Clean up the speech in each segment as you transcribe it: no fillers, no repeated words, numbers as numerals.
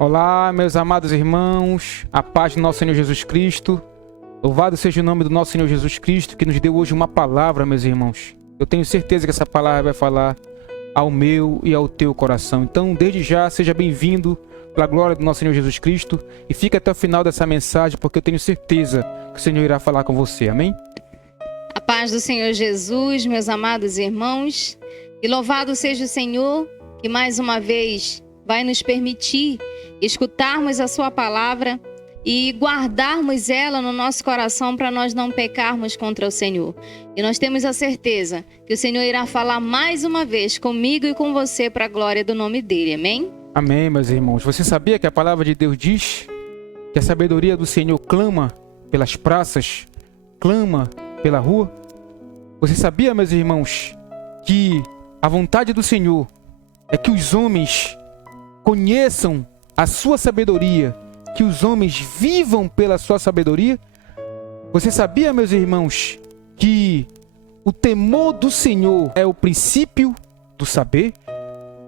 Olá, meus amados irmãos, a paz do nosso Senhor Jesus Cristo. Louvado seja o nome do nosso Senhor Jesus Cristo, que nos deu hoje uma palavra, meus irmãos. Eu tenho certeza que essa palavra vai falar ao meu e ao teu coração. Então, desde já, seja bem-vindo pela glória do nosso Senhor Jesus Cristo e fique até o final dessa mensagem, porque eu tenho certeza que o Senhor irá falar com você. Amém? A paz do Senhor Jesus, meus amados irmãos, e louvado seja o Senhor, que mais uma vez vai nos permitir escutarmos a sua palavra e guardarmos ela no nosso coração para nós não pecarmos contra o Senhor. E nós temos a certeza que o Senhor irá falar mais uma vez comigo e com você para a glória do nome dele. Amém? Amém, meus irmãos. Você sabia que a palavra de Deus diz que a sabedoria do Senhor clama pelas praças, clama pela rua? Você sabia, meus irmãos, que a vontade do Senhor é que os homens conheçam a sua sabedoria, que os homens vivam pela sua sabedoria? Você sabia, meus irmãos, que o temor do Senhor é o princípio do saber?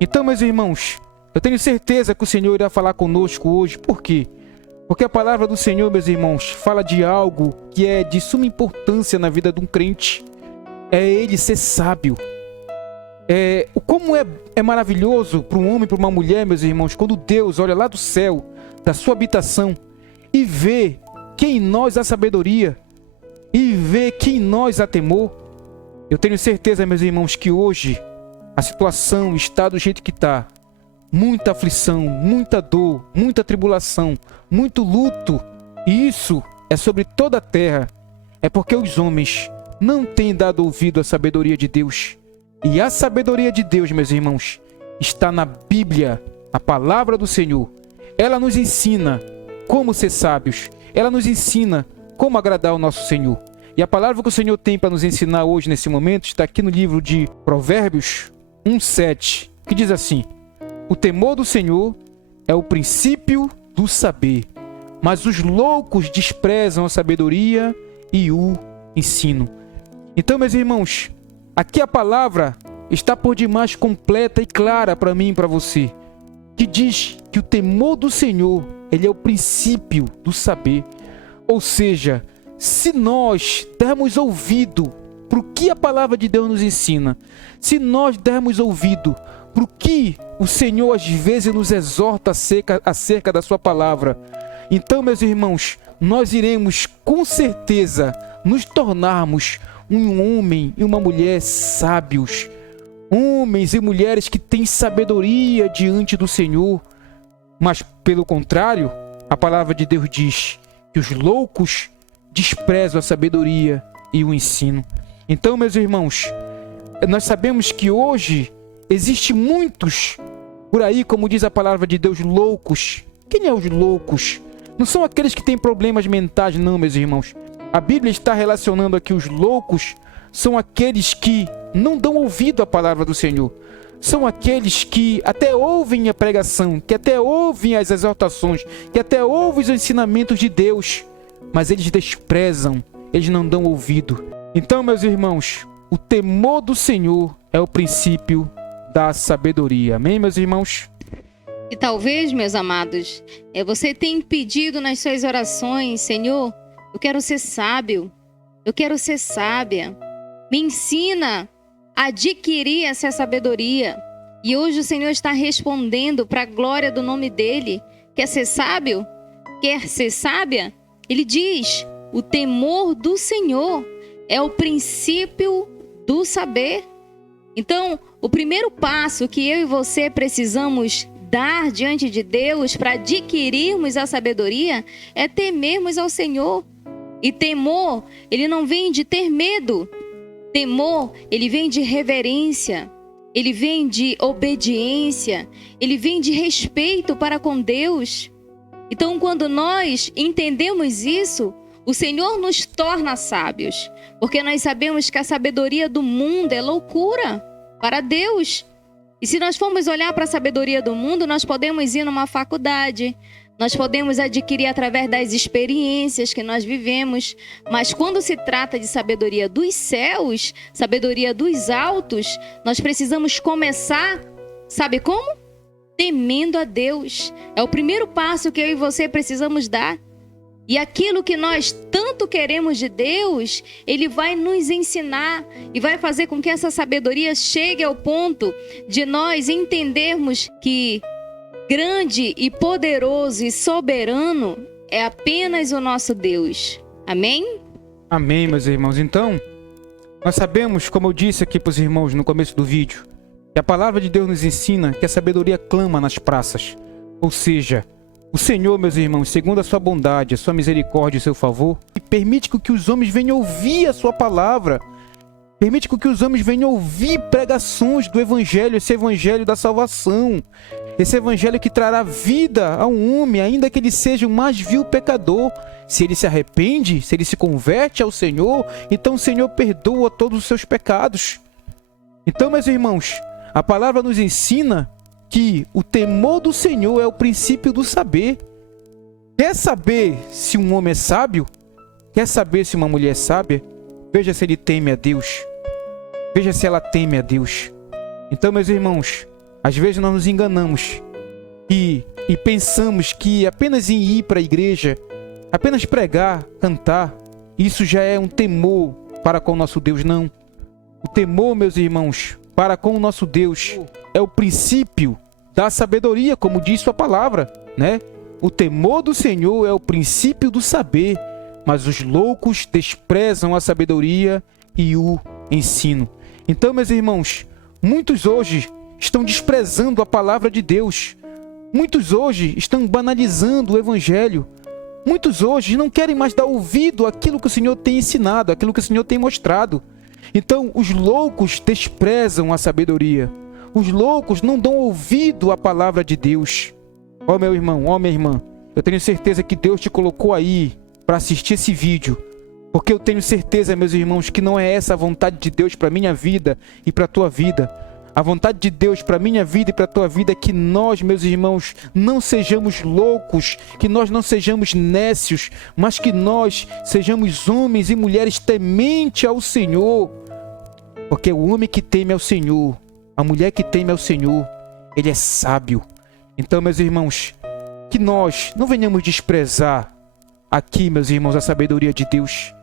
Então, meus irmãos, eu tenho certeza que o Senhor irá falar conosco hoje. Por quê? Porque a palavra do Senhor, meus irmãos, fala de algo que é de suma importância na vida de um crente. É ele ser sábio. Como é maravilhoso para um homem e para uma mulher, meus irmãos, quando Deus olha lá do céu, da sua habitação, e vê que em nós há sabedoria, e vê que em nós há temor. Eu tenho certeza, meus irmãos, que hoje a situação está do jeito que está. Muita aflição, muita dor, muita tribulação, muito luto. E isso é sobre toda a terra. É porque os homens não têm dado ouvido à sabedoria de Deus. E a sabedoria de Deus, meus irmãos, está na Bíblia, a palavra do Senhor. Ela nos ensina como ser sábios. Ela nos ensina como agradar ao nosso Senhor. E a palavra que o Senhor tem para nos ensinar hoje, nesse momento, está aqui no livro de Provérbios 1:7, que diz assim: o temor do Senhor é o princípio do saber, mas os loucos desprezam a sabedoria e o ensino. Então, meus irmãos, aqui a palavra está por demais completa e clara para mim e para você, que diz que o temor do Senhor, ele é o princípio do saber. Ou seja, se nós dermos ouvido para o que a palavra de Deus nos ensina, se nós dermos ouvido para o que o Senhor às vezes nos exorta acerca da sua palavra, então, meus irmãos, nós iremos com certeza nos tornarmos um homem e uma mulher sábios, homens e mulheres que têm sabedoria diante do Senhor. Mas, pelo contrário, a palavra de Deus diz que os loucos desprezam a sabedoria e o ensino. Então, meus irmãos, nós sabemos que hoje existem muitos por aí, como diz a palavra de Deus, loucos. Quem é os loucos? Não são aqueles que têm problemas mentais, não, meus irmãos. A Bíblia está relacionando aqui os loucos, são aqueles que não dão ouvido à palavra do Senhor. São aqueles que até ouvem a pregação, que até ouvem as exortações, que até ouvem os ensinamentos de Deus, mas eles desprezam, eles não dão ouvido. Então, meus irmãos, o temor do Senhor é o princípio da sabedoria. Amém, meus irmãos? E talvez, meus amados, você tenha pedido nas suas orações: Senhor, eu quero ser sábio, eu quero ser sábia. Me ensina a adquirir essa sabedoria. E hoje o Senhor está respondendo para a glória do nome dele. Quer ser sábio? Quer ser sábia? Ele diz: o temor do Senhor é o princípio do saber. Então, o primeiro passo que eu e você precisamos dar diante de Deus para adquirirmos a sabedoria é temermos ao Senhor. E temor, ele não vem de ter medo. Temor, ele vem de reverência, ele vem de obediência, ele vem de respeito para com Deus. Então, quando nós entendemos isso, o Senhor nos torna sábios, porque nós sabemos que a sabedoria do mundo é loucura para Deus. E se nós formos olhar para a sabedoria do mundo, nós podemos ir numa faculdade, nós podemos adquirir através das experiências que nós vivemos, mas quando se trata de sabedoria dos céus, sabedoria dos altos, nós precisamos começar, sabe como? temendo a Deus. É o primeiro passo que eu e você precisamos dar. E aquilo que nós tanto queremos de Deus, Ele vai nos ensinar e vai fazer com que essa sabedoria chegue ao ponto de nós entendermos que grande e poderoso e soberano é apenas o nosso Deus. Amém? Amém, meus irmãos. Então, nós sabemos, como eu disse aqui para os irmãos no começo do vídeo, que a palavra de Deus nos ensina que a sabedoria clama nas praças. Ou seja, o Senhor, meus irmãos, segundo a sua bondade, a sua misericórdia e o seu favor, permite que os homens venham ouvir a sua palavra. Permite que os homens venham ouvir pregações do Evangelho, esse Evangelho da salvação. Esse Evangelho que trará vida ao homem, ainda que ele seja o mais vil pecador. Se ele se arrepende, se ele se converte ao Senhor, então o Senhor perdoa todos os seus pecados. Então, meus irmãos, a palavra nos ensina que o temor do Senhor é o princípio do saber. Quer saber se um homem é sábio? Quer saber se uma mulher é sábia? Veja se ele teme a Deus. Veja se ela teme a Deus. Então, meus irmãos, às vezes nós nos enganamos e pensamos que apenas em ir para a igreja, apenas pregar, cantar, isso já é um temor para com o nosso Deus. Não. O temor, meus irmãos, para com o nosso Deus é o princípio da sabedoria, como diz sua palavra, né? O temor do Senhor é o princípio do saber, mas os loucos desprezam a sabedoria e o ensino. Então, meus irmãos, muitos hoje estão desprezando a palavra de Deus. Muitos hoje estão banalizando o Evangelho. Muitos hoje não querem mais dar ouvido àquilo que o Senhor tem ensinado, àquilo que o Senhor tem mostrado. Então, os loucos desprezam a sabedoria. Os loucos não dão ouvido à palavra de Deus. Ó meu irmão, ó minha irmã, eu tenho certeza que Deus te colocou aí para assistir esse vídeo. Porque eu tenho certeza, meus irmãos, que não é essa a vontade de Deus para minha vida e para a tua vida. A vontade de Deus para minha vida e para a tua vida é que nós, meus irmãos, não sejamos loucos, que nós não sejamos nécios, mas que nós sejamos homens e mulheres tementes ao Senhor. Porque o homem que teme ao Senhor, a mulher que teme ao Senhor, ele é sábio. Então, meus irmãos, que nós não venhamos desprezar aqui, meus irmãos, a sabedoria de Deus.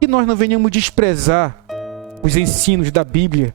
Que nós não venhamos desprezar os ensinos da Bíblia.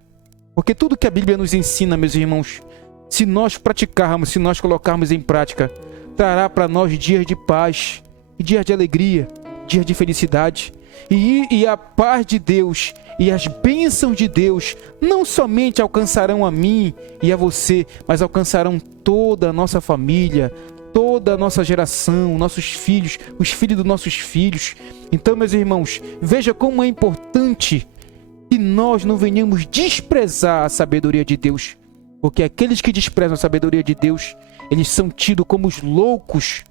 Porque tudo que a Bíblia nos ensina, meus irmãos, se nós praticarmos, se nós colocarmos em prática, trará para nós dias de paz, dias de alegria, dias de felicidade. E a paz de Deus e as bênçãos de Deus não somente alcançarão a mim e a você, mas alcançarão toda a nossa família, toda a nossa geração, nossos filhos, os filhos dos nossos filhos. Então, meus irmãos, veja como é importante que nós não venhamos desprezar a sabedoria de Deus, porque aqueles que desprezam a sabedoria de Deus, eles são tidos como os loucos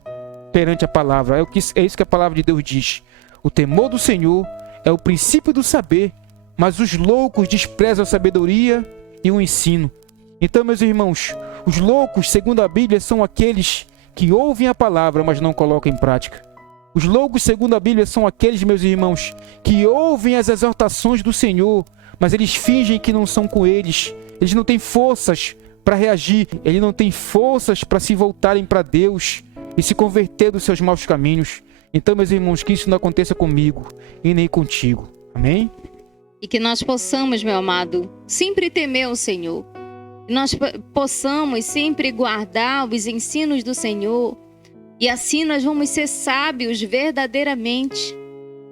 perante a palavra. É isso que a palavra de Deus diz. O temor do Senhor é o princípio do saber, mas os loucos desprezam a sabedoria e o ensino. Então, meus irmãos, os loucos, segundo a Bíblia, são aqueles que ouvem a palavra, mas não colocam em prática. Os loucos, segundo a Bíblia, são aqueles, meus irmãos, que ouvem as exortações do Senhor, mas eles fingem que não são com eles. Eles não têm forças para reagir, eles não têm forças para se voltarem para Deus e se converter dos seus maus caminhos. Então, meus irmãos, que isso não aconteça comigo e nem contigo. Amém? E que nós possamos, meu amado, sempre temer o Senhor. Que nós possamos sempre guardar os ensinos do Senhor. E assim nós vamos ser sábios verdadeiramente.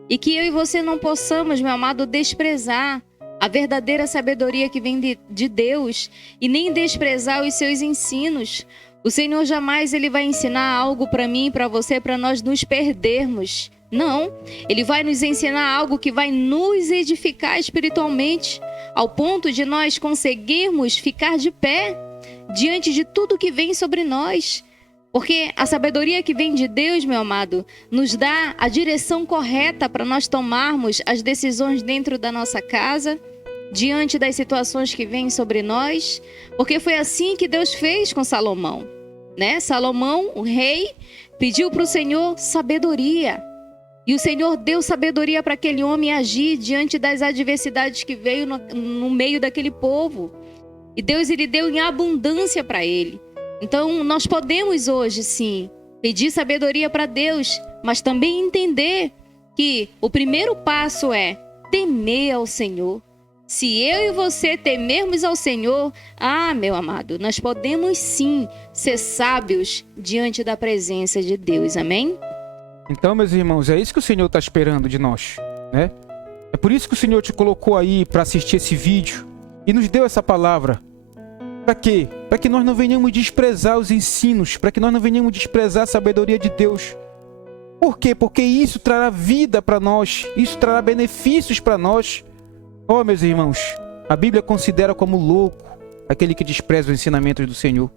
E que eu e você não possamos, meu amado, desprezar a verdadeira sabedoria que vem de Deus e nem desprezar os seus ensinos. O Senhor jamais ele vai ensinar algo para mim e para você para nós nos perdermos. Não, Ele vai nos ensinar algo que vai nos edificar espiritualmente, ao ponto de nós conseguirmos ficar de pé diante de tudo que vem sobre nós. Porque a sabedoria que vem de Deus, meu amado, nos dá a direção correta para nós tomarmos as decisões dentro da nossa casa, diante das situações que vêm sobre nós. Porque foi assim que Deus fez com Salomão, né? Salomão, o rei, pediu para o Senhor sabedoria. E o Senhor deu sabedoria para aquele homem agir diante das adversidades que veio no meio daquele povo. E Deus ele deu em abundância para ele. Então, nós podemos hoje, sim, pedir sabedoria para Deus, mas também entender que o primeiro passo é temer ao Senhor. Se eu e você temermos ao Senhor, meu amado, nós podemos sim ser sábios diante da presença de Deus, amém? Então, meus irmãos, é isso que o Senhor está esperando de nós, né? É por isso que o Senhor te colocou aí para assistir esse vídeo e nos deu essa palavra. Para quê? Para que nós não venhamos desprezar os ensinos, para que nós não venhamos desprezar a sabedoria de Deus. Por quê? Porque isso trará vida para nós, isso trará benefícios para nós. Oh, meus irmãos, a Bíblia considera como louco aquele que despreza os ensinamentos do Senhor.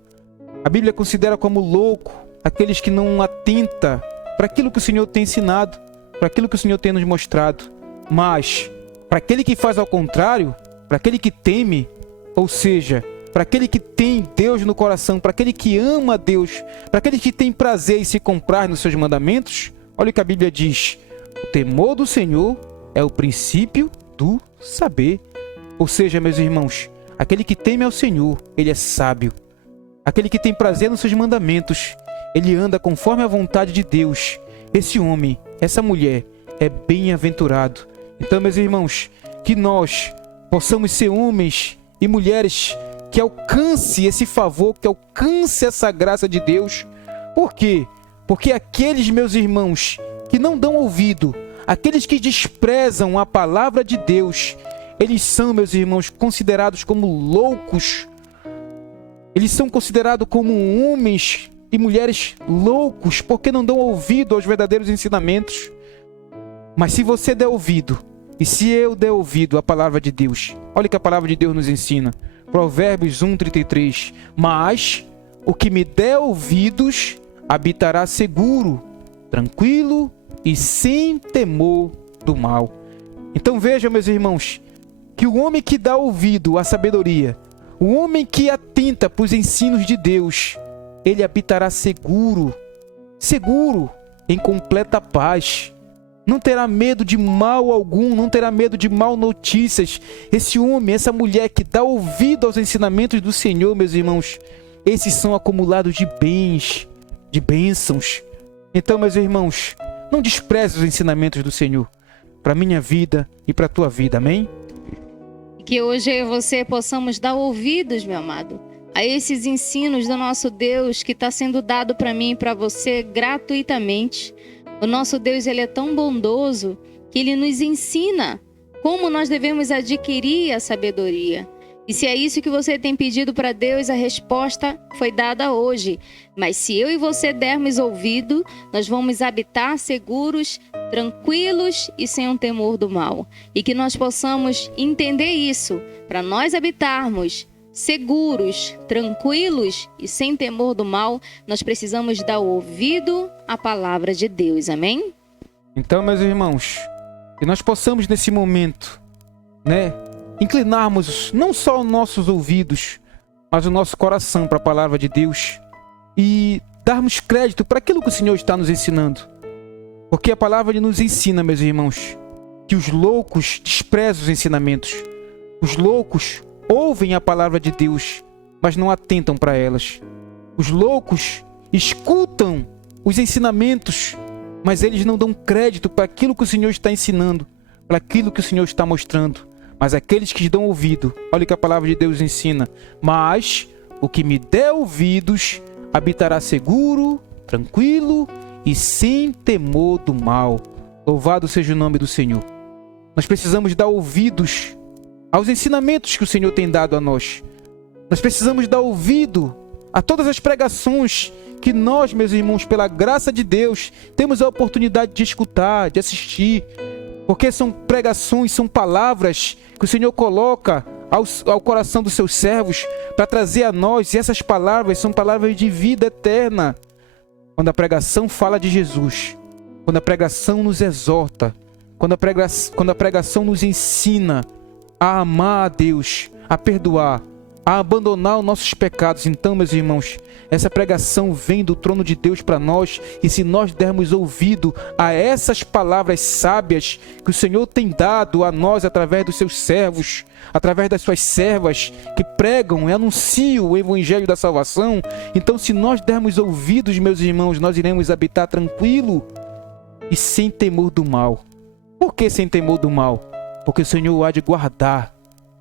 A Bíblia considera como louco aqueles que não atenta para aquilo que o Senhor tem ensinado, para aquilo que o Senhor tem nos mostrado. Mas, para aquele que faz ao contrário, para aquele que teme, ou seja, para aquele que tem Deus no coração, para aquele que ama Deus, para aquele que tem prazer em se comprar nos seus mandamentos, olha o que a Bíblia diz: o temor do Senhor é o princípio do saber. Ou seja, meus irmãos, aquele que teme ao Senhor, ele é sábio. Aquele que tem prazer nos seus mandamentos, ele anda conforme a vontade de Deus. Esse homem, essa mulher, é bem-aventurado. Então, meus irmãos, que nós possamos ser homens e mulheres que alcance esse favor, que alcance essa graça de Deus. Por quê? Porque aqueles, meus irmãos, que não dão ouvido, aqueles que desprezam a palavra de Deus, eles são, meus irmãos, considerados como loucos. Eles são considerados como homens e mulheres loucos, porque não dão ouvido aos verdadeiros ensinamentos. Mas se você der ouvido, e se eu der ouvido à palavra de Deus, olha o que a palavra de Deus nos ensina. Provérbios 1:33. Mas o que me der ouvidos habitará seguro, tranquilo e sem temor do mal. Então vejam, meus irmãos, que o homem que dá ouvido à sabedoria, o homem que atenta para os ensinos de Deus, ele habitará seguro, em completa paz. Não terá medo de mal algum, não terá medo de mal notícias. Esse homem, essa mulher que dá ouvido aos ensinamentos do Senhor, meus irmãos, esses são acumulados de bens, de bênçãos. Então, meus irmãos, não despreze os ensinamentos do Senhor para a minha vida e para a tua vida, amém? Que hoje eu e você possamos dar ouvidos, meu amado, a esses ensinos do nosso Deus que está sendo dado para mim e para você gratuitamente. O nosso Deus, ele é tão bondoso que ele nos ensina como nós devemos adquirir a sabedoria. E se é isso que você tem pedido para Deus, a resposta foi dada hoje. Mas se eu e você dermos ouvido, nós vamos habitar seguros, tranquilos e sem um temor do mal. E que nós possamos entender isso, para nós habitarmos seguros, tranquilos e sem temor do mal, nós precisamos dar ouvido à palavra de Deus, amém? Então, meus irmãos, que nós possamos nesse momento, inclinarmos não só os nossos ouvidos, mas o nosso coração para a palavra de Deus e darmos crédito para aquilo que o Senhor está nos ensinando. Porque a palavra nos ensina, meus irmãos, que os loucos desprezam os ensinamentos. Os loucos ouvem a palavra de Deus, mas não atentam para elas. Os loucos escutam os ensinamentos, mas eles não dão crédito para aquilo que o Senhor está ensinando, para aquilo que o Senhor está mostrando. Mas aqueles que dão ouvido, olha o que a palavra de Deus ensina: mas o que me der ouvidos habitará seguro, tranquilo e sem temor do mal. Louvado seja o nome do Senhor. Nós precisamos dar ouvidos aos ensinamentos que o Senhor tem dado a nós. Nós precisamos dar ouvido a todas as pregações que nós, meus irmãos, pela graça de Deus, temos a oportunidade de escutar, de assistir. Porque são pregações, são palavras que o Senhor coloca ao coração dos seus servos para trazer a nós. E essas palavras são palavras de vida eterna. Quando a pregação fala de Jesus, quando a pregação nos exorta, quando a pregação nos ensina a amar a Deus, a perdoar, a abandonar os nossos pecados. Então, meus irmãos, essa pregação vem do trono de Deus para nós, e se nós dermos ouvido a essas palavras sábias que o Senhor tem dado a nós através dos seus servos, através das suas servas que pregam e anunciam o evangelho da salvação, então se nós dermos ouvidos, meus irmãos, nós iremos habitar tranquilo e sem temor do mal. Por que sem temor do mal? Porque o Senhor há de guardar,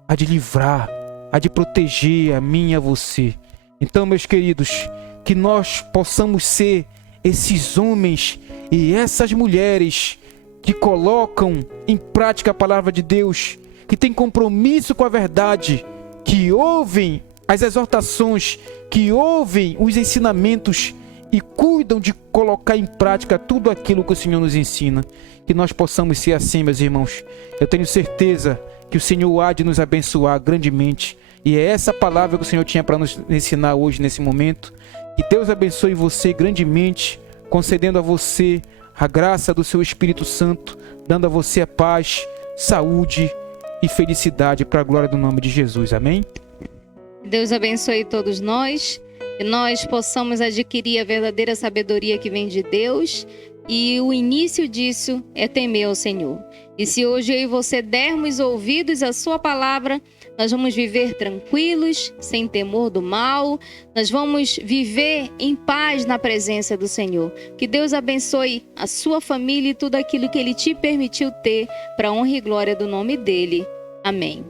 há de livrar, há de proteger a mim e a você. Então, meus queridos, que nós possamos ser esses homens e essas mulheres que colocam em prática a palavra de Deus, que têm compromisso com a verdade, que ouvem as exortações, que ouvem os ensinamentos e cuidam de colocar em prática tudo aquilo que o Senhor nos ensina. Que nós possamos ser assim, meus irmãos. Eu tenho certeza que o Senhor há de nos abençoar grandemente. E é essa palavra que o Senhor tinha para nos ensinar hoje, nesse momento. Que Deus abençoe você grandemente, concedendo a você a graça do seu Espírito Santo, dando a você a paz, saúde e felicidade para a glória do nome de Jesus. Amém? Deus abençoe todos nós, que nós possamos adquirir a verdadeira sabedoria que vem de Deus, e o início disso é temer ao Senhor. E se hoje eu e você dermos ouvidos à sua palavra, nós vamos viver tranquilos, sem temor do mal, nós vamos viver em paz na presença do Senhor. Que Deus abençoe a sua família e tudo aquilo que Ele te permitiu ter, para a honra e glória do nome dEle. Amém.